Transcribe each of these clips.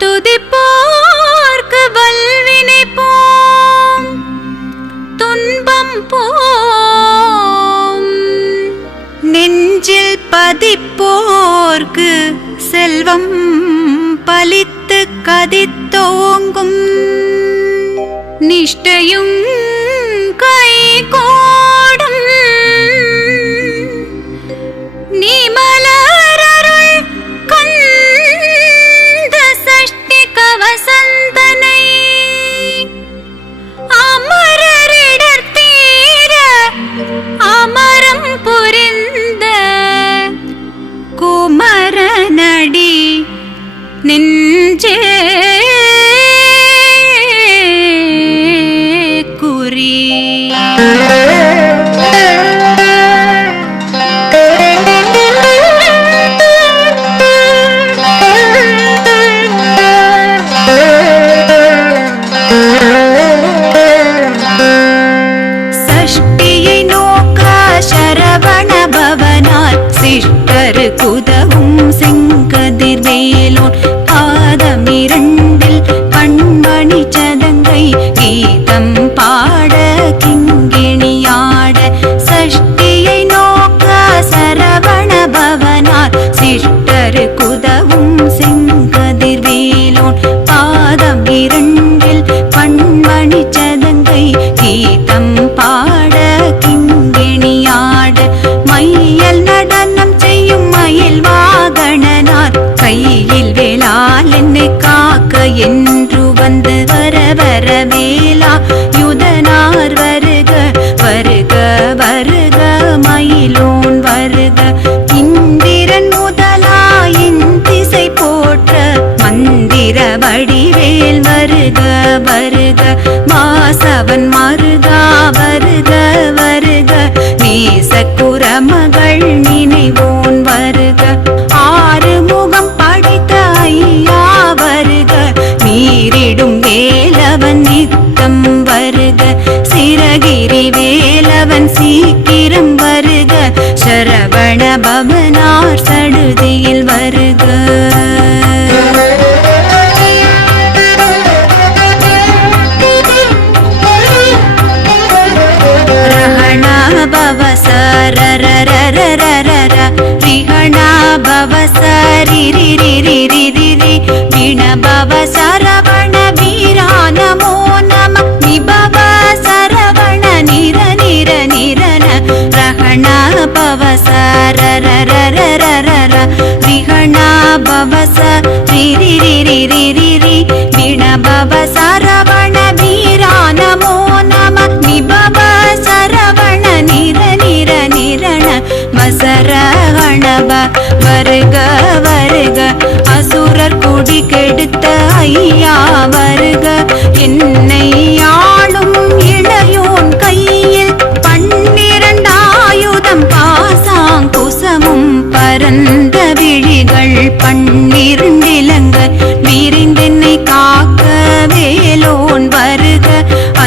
துதிப்போர்க்கு வல்வினை போம் துன்பம் போம், நெஞ்சில் பதிப்போர்க்கு செல்வம் பலித்து கதித்தோங்கும், நிஷ்டையும் கைகூடும் நிமலரருள் கந்த சஷ்டி கவசந்தனை, அமரரிடர் தீர அமரம் புரிந்த குமரனடி நெஞ்சே குறி. சஷ்டியை நோக்க சரவண பவனார் சிஷ்டரு குதவும் செங்கதிர் வேலோன், பாதமிரண்டில் பண்மணி சதங்கை கீதம் பாட கிங்கிணியாட. சஷ்டியை நோக்க சரவண பவனார் சிஷ்டரு குதவும் செங்கதிர் வேலோன், பாதமிரண்டில் பண்மணி சதங்கை கீதம் பாட கிங்கிணியாட. மையல் நடனம் செய்யும் மயில் வாகனனார் கையில் வேளால் என்னை காக்க என்று வந்து, வர வர வேலா யுதனார் வருக வருக வருக மயிலோன் வருக. இந்திரன் முதலாயின் திசை போற்ற மந்திர வடிவேல் வருக வருக. மாசவன் மருகா வருக வருக, நேசக்குரமகள் நினைவோன் வருக. ஆறு முகம் படைத்த ஐயா வருக, நீரிடும் வேலவன் நித்தம் வருக. சிரகிரி வேலவன் சீக்கிரம் வருக, சரவண பவனார் சடுதியில் வருக. ரிஹணா பவ சரிரிரிரிரிரி, விண பவ சரவண வீரா நமோ நம, நிபவ சரவண நிர நிர நிரன. ரஹணா பவ சரரரரரர, ரிஹணா பவ சரிரிரிரிரிரி, விண பவ சரவண வீரா நமோ நம, நிபவ சரவண நிர நிர நிரண. மசரகணப வருக வருக, அசுரர் குடி கெடுத்த ஐயா வருக. என்னை ஆளும் இளையோன் கையில் 12 ஆயுதம் பாசாங்குசமும் பரந்த விழிகள் 12 இலங்க விரிந்தென்னை காக்க வேலோன் வருக.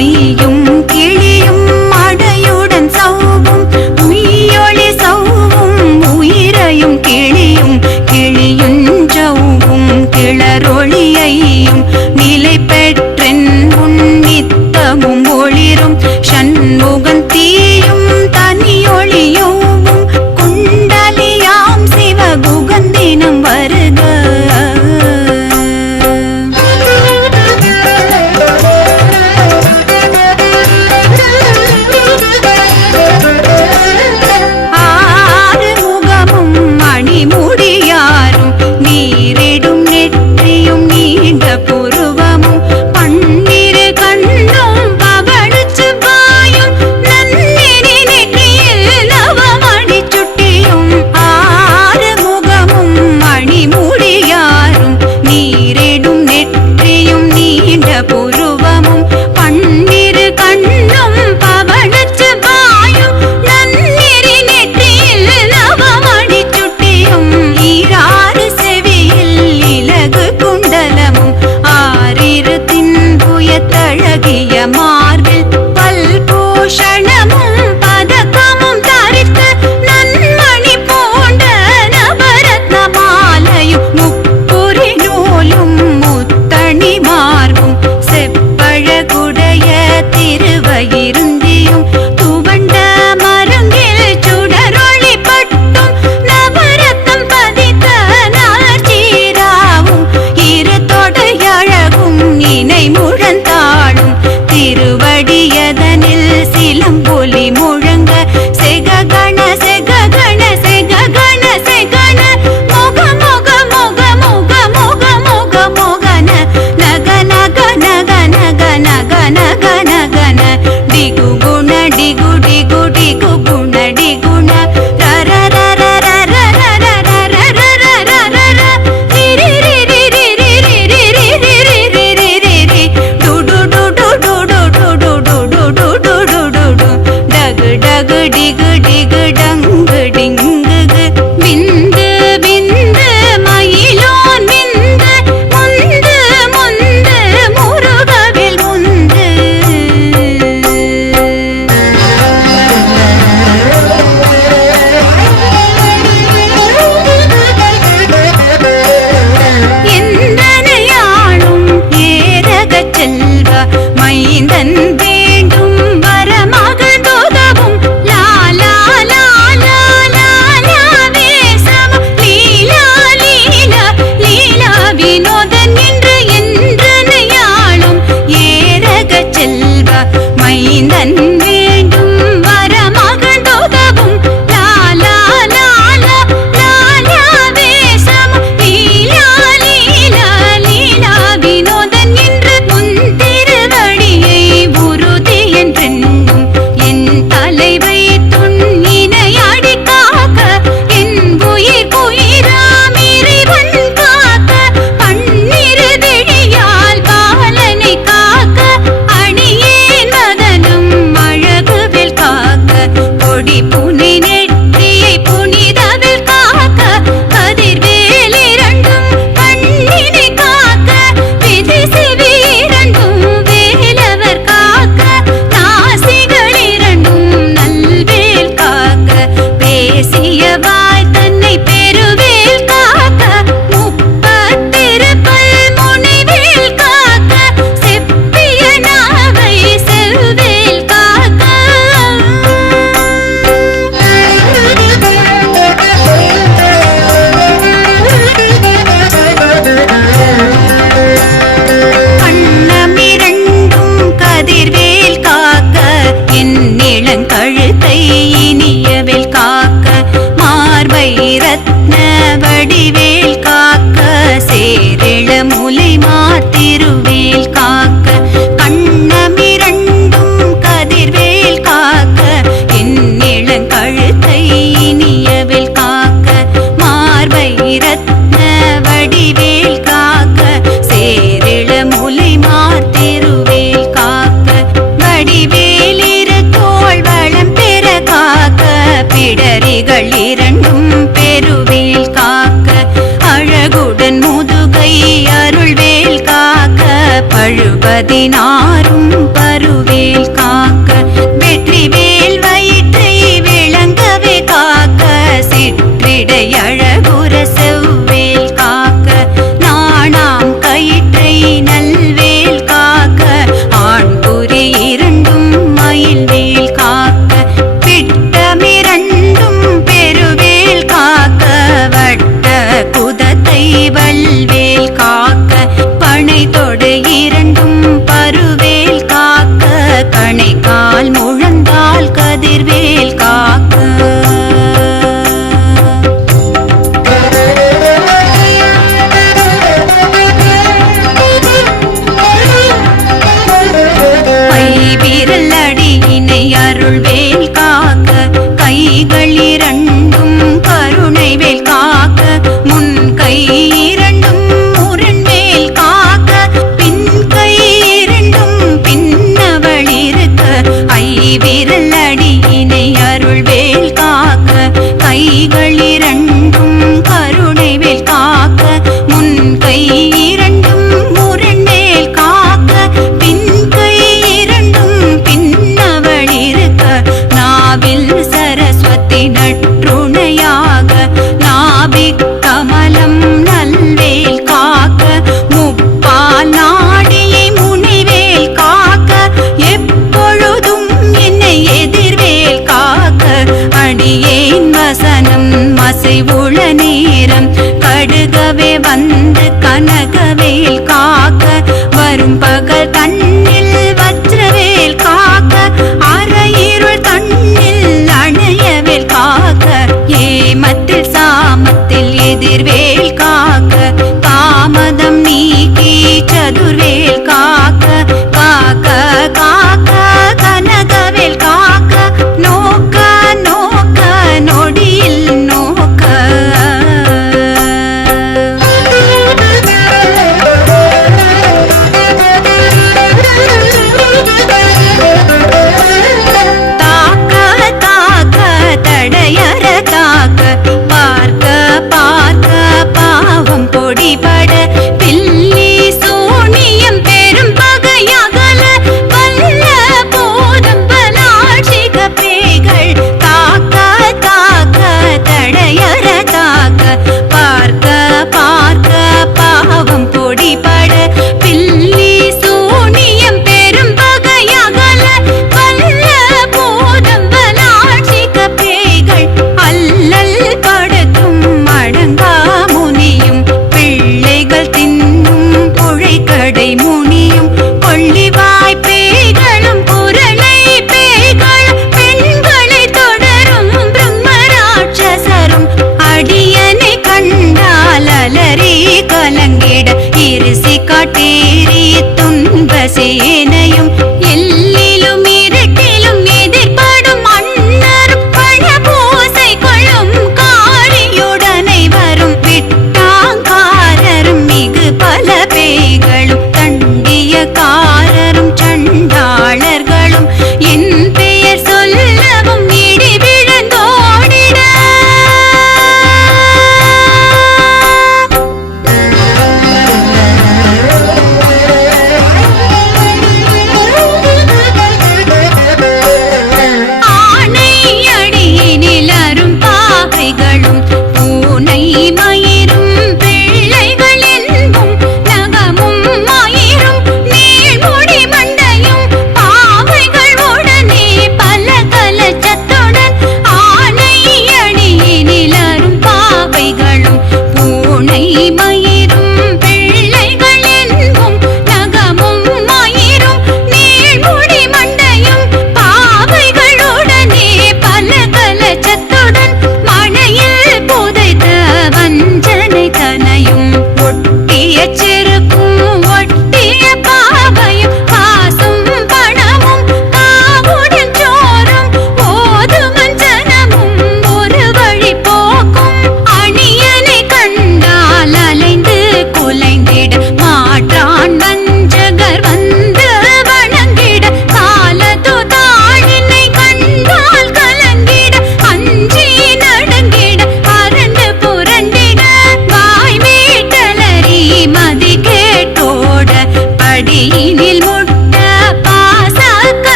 ஐயும் கிளியும் அடையுடன் சௌவும் உயிரொளி சௌவும், உயிரையும் கிளியும் கிளியுஞ்சௌவும் கிளரொளியையும் நிலை பெற்றென் உன்னித்தமும் ஒளிரும் சண்முகன் தீயும் தனியொளியோவும், குண்டலியாம் சிவகுகந்தினம் வருக ரத்ன வடிவேல் காக்க, சேரிள முலை மாத்திருவேல் காக்க, கண்ணமிரண்டும் கதிர்வேல் காக்க, என் இளங்கழுத்தை இனியவேல் காக்க, மார்பை ரத்ன வடிவேல் காக்க, சேரிள முலை மாத்திருவேல் காக்க, வடிவேலிரு தோள் வளம் பெற காக்க, பிடரிகள் இரண்டும் பெருவேல் காக்க, அழகுடன் முதுகை அருள்வேல் காக்க, பழுபதினாரும் பருவேல் காக்க, வெற்றிவேல் வயிற்றை விளங்கவே காக்க, சிற்றிடை அழகுற செவ்வேல் காக்க, நாணாம் கயிற்றை நல்வேல் காக்க, ஆண்குறி இரண்டும் மயில்வேல் காக்க, பிட்டமிரண்டும் பெருவேல் காக்க, வட்ட குதத்தை வல்வேல் காக்க, பனை தொடு இரண்டும் பருவேல் காக்க, கணைக்கால் முழந்தால் கதிர்வேல் காக்க. கைவிரல் அடியினை அருள்வேல் காக்க, கைகள் இரண்டும் கருணைவேல் காக்க, முன் கை இரண்டும் முரண்வேல் காக்க, பின் கை இரண்டும் பின்னவள் இருக்க, ஐவிரல் அடியினை அருள்வேல் காக்க, கைகள் இரண்டும் கருணைவேல் காக்க, முன் கை இரண்டும் முரண்வேல் காக்க, பின் கை இரண்டும் பின்னவள் இருக்க, நாவில் சரஸ்வதி நற்றுணையாக, நாபிக் கமலம் நல்வேல் காக்க, முப்பால் நாடியை முனிவேல் காக்க, எப்பொழுதும் என்னை எதிர்வேல் காக்க, அடியேன் வசனம் மசைவுள நேரம் கடுகவே வந்து கனகவேல் காக்க, வரும் பகல் தன்னில் வஜ்ரவேல் காக்க, அரையிருள் தன்னில் அணையவேல் காக்க, ஏமத்தில் சாமத்தில் எதிர்வேல் காக்க, காமதம் நீக்கி சதுர்வேல் காக்க, காக்க காக்க கனகவேல் காக்க, நோக்க நோக்க நொடியில் நோக்க. தாக்க தாக்க தடையற தாக்க, பார்க்க பார்க்க பாவம் பொடிபட, பில்லி சூனியம் பெரும் பகையகல, வல்ல போதும் பலாட்சிக பேய்கள் தாக்க தாக்க தடையற தாக்க, பார்க்க பார்க்க பாவம் பொடிபட, பில்லி சூனியம் பெரும் பகையகல, வல்ல போதும் பலாட்சிக பேய்கள், அல்லல் படுத்தும் அடங்கா முனியும், பிள்ளைகள் தின்னும் புழைக்கடை முனியும், கொள்ளிவாய் பேய்களும் குரலை பேய்களும், பெண்களை தொடரும் பிரம்மராட்சசரும், அடியனை கண்டால் அலறி கலங்கிட, இருசி காட்டேறி துன்ப சேனையும், எல்லிலும் இருட்டிலும் எதிர்படும் அன்னரும், பழ பூசை கொள்ளும் காரியுடனை வரும் விட்டாங்காரரும், மிகு பல பேய்களும், தண்டியக்காரரும் சண்டாளர்களும், என் பெயர் சொல்லவும் இடி விழுந்தோடிட. ஆனை அடியினில் அரும் பாகைகளும், பூனை மயிரும் பிள்ளைகள் என்பும், நகமும் மயிரும் நீள்முடி மண்டையும், பாவைகள் உடனே பல கலச்சத்துடன், ஆனை அடியினில் அரும் பாவைகளும், பூனை மயிரும் பிள்ளைகள் என்பும், நகமும் மயிரும் நீள்முடி மண்டையும், பாவைகள் உடனே பல கலச்சத்துடன், மணையில் புதை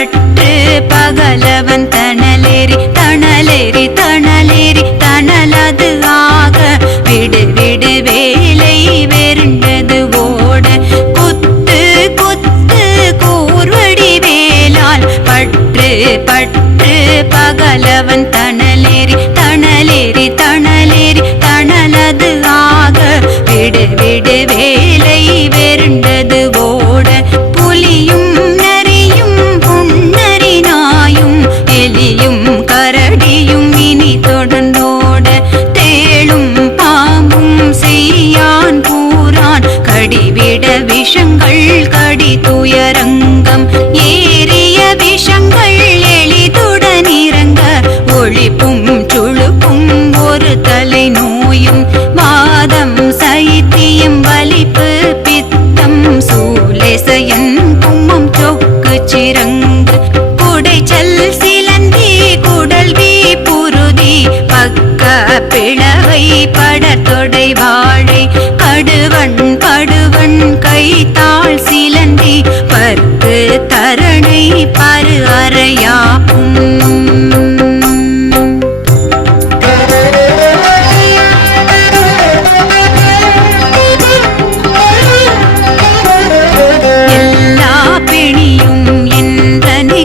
பற்று பகலவன் தணலேறி தணலேறி தணலேறி தணலது ஆக விடு விடு வேலை வெருண்டது ஓட குத்து குத்து கூர்வடி வேலால் பற்று பற்று பகலவன் தணலேறி தணலேறி தணலேறி தணலது ஆக விடு விடு வேலை வெருண்டது ஓட புலியும் நரியும் புன்னரி நாயும் எலியும் கரடியும் இனி தொடர்ந்தோட தேளும் பாம்பும் செய்யான் பூரான் கடிவிட விஷங்கள் கடி துயரங்கம் ஏறிய விஷங்கள் எளிதுடன் இறங்க ஒளிப்பும் சுழுப்பும் ஒரு தலை நோயும் வாதம் சைத்தியம் வலிப்பு பித்தம் சூலேசயன் கும்மம் சொக்கு சிறங்கு குடைச்சல் சிலந்தி குடல்வி புருதி பக்க பிளவை படத்தொடை வாழை கடுவன் படுவன் கைத்தாள் சிலந்தி பற்கு தரணை பரு அறையாப்பும்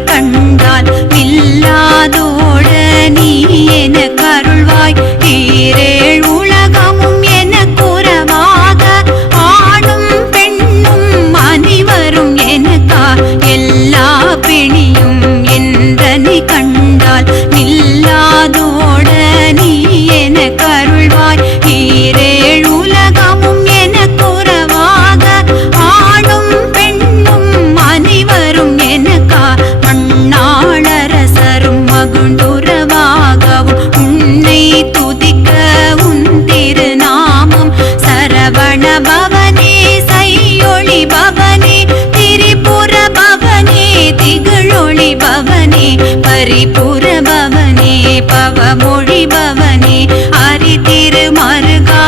கண்டால் இல்லாதோட நீ என கருள்வாய் ஈரேழ் உலகமும் என குறவாக ஆணும் பெண்ணும் அனைவரும் எனக்கா எல்லா பிணியும் என்றனை கண்டால் இல்லாதோட நீ என கருள்வாய் ஈரேழ் உலகமும் என குறவாக ஆணும் பெண்ணும் அனைவரும் எனக்கா நாளரசரும் மகுண்டுறவாகவும் உன்னை துதிக்க உன் திருநாமம் சரவண பவனே சையொளி பவனே திரிபுர பவனே திகழொளி பவனே பரிபுர பவனே பவமொழி பவனே அரி திருமருகா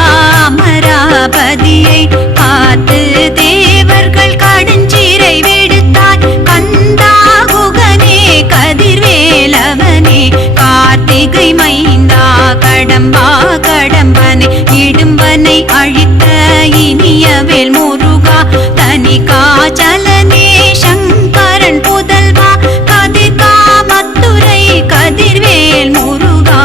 அமராபதியை காத்து தேவர்கள் கடுஞ்சிறை விடுத்தாய் கந்தா கதிர்வேலவனே கார்த்திகை மைந்தா கடம்பா கடம்பனை இடும்பனை அழித்த இனியவேல் முருகா தனி காச்சலனே சங்கரன் புதல்வா கதிர்கா மத்துரை கதிர்வேல் முருகா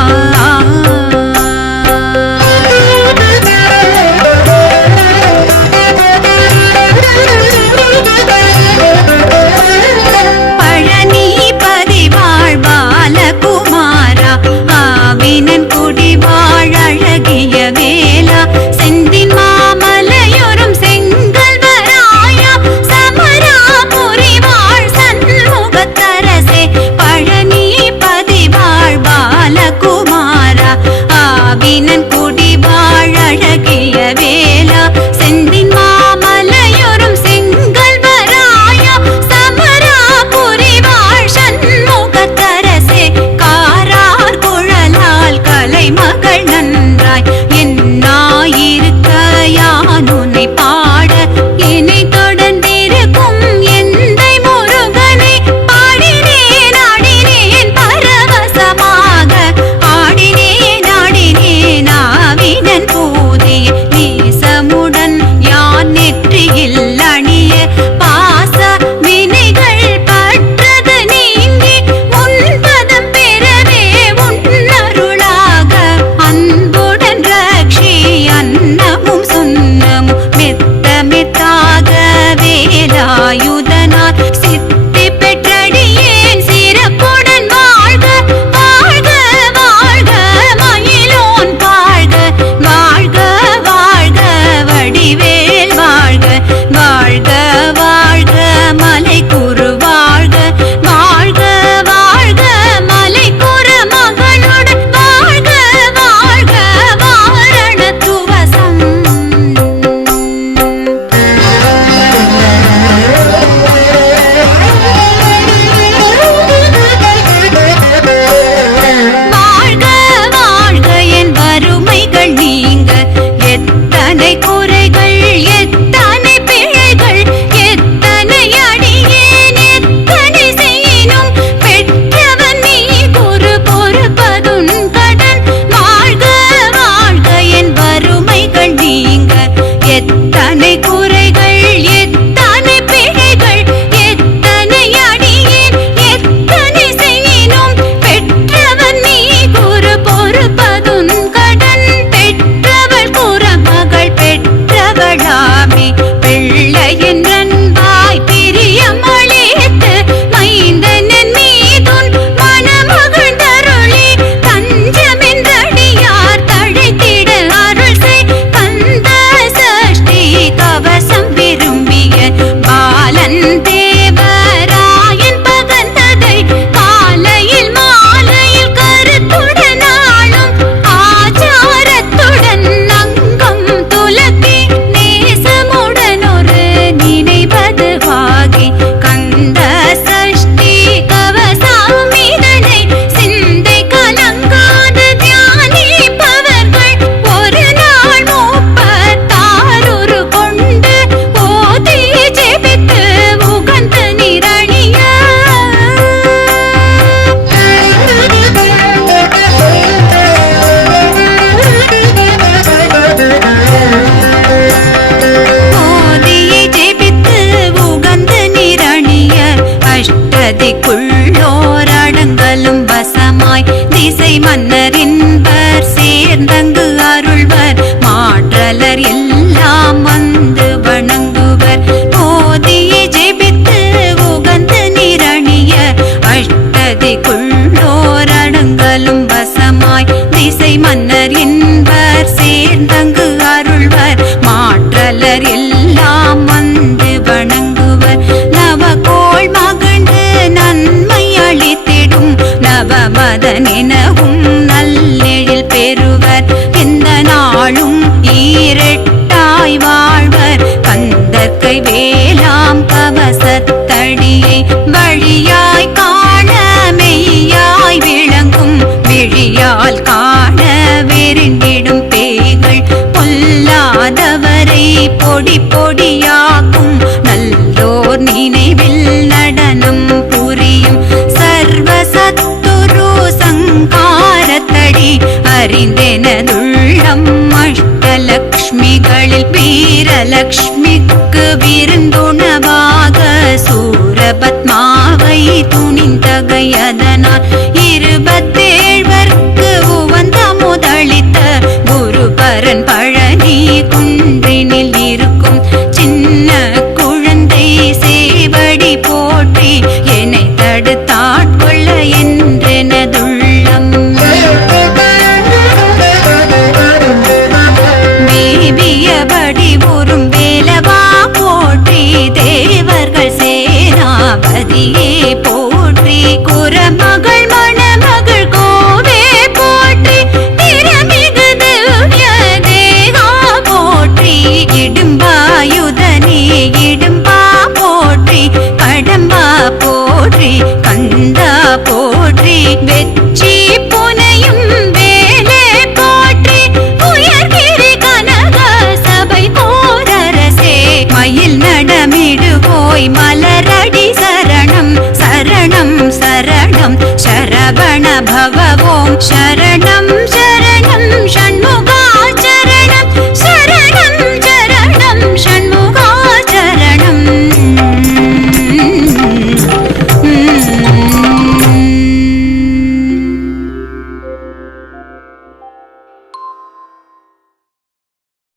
எனவும் நல்லெழில் பெறுவர். எந்த நாளும் ஈரெட்டாய் வாழ்வர். கந்தற்கை வேலாம் கவசத்தடியை வழியாய் காண மெய்யாய் விளங்கும். விழியால் காண வெறிண்டிடும் பேய்கள் பொல்லாதவரை பொடி பொடியாக்கும். நல்லோர் நினைவில் நடனம் புரியும். சர்வசத்துரு சங்காரத்தடி அறிந்தெனதுள்ளம். அஷ்டலக்ஷ்மிகளில் வீரலக்ஷ்மிக்கு விருந்துணவாக சூரபத்மாவை துணிந்தகையதனால் 27 உவந்த முதலித்த குருபரன் பழனி குன்றினில் இருக்கும். சின்ன குழந்தை சேவடி போற்றி என்னை தடுத்தாட்கொள்ள என்றெனதுள்ளம். மேவியபடி உறும் வேலவா போற்றி. தேவர்கள் சேனாபதியே போற்றி. குரமகள் மணமகள் கோவே போற்றி. திறமிகு திவ்ய தேகா போற்றி. இடும்பாயுதனே இடும்பா போற்றி. கடம்பா போற்றி. கந்தா போற்றி. வெச்சி புனையும் வேலே போற்றி. உயர்கிரி கனக சபை போரரசே மயில் நடமிடுவோய் மலரடி சரணம் சரணம் சரணம். சரவண பவ ஓம் சரணம் சரணம் ஷண்முக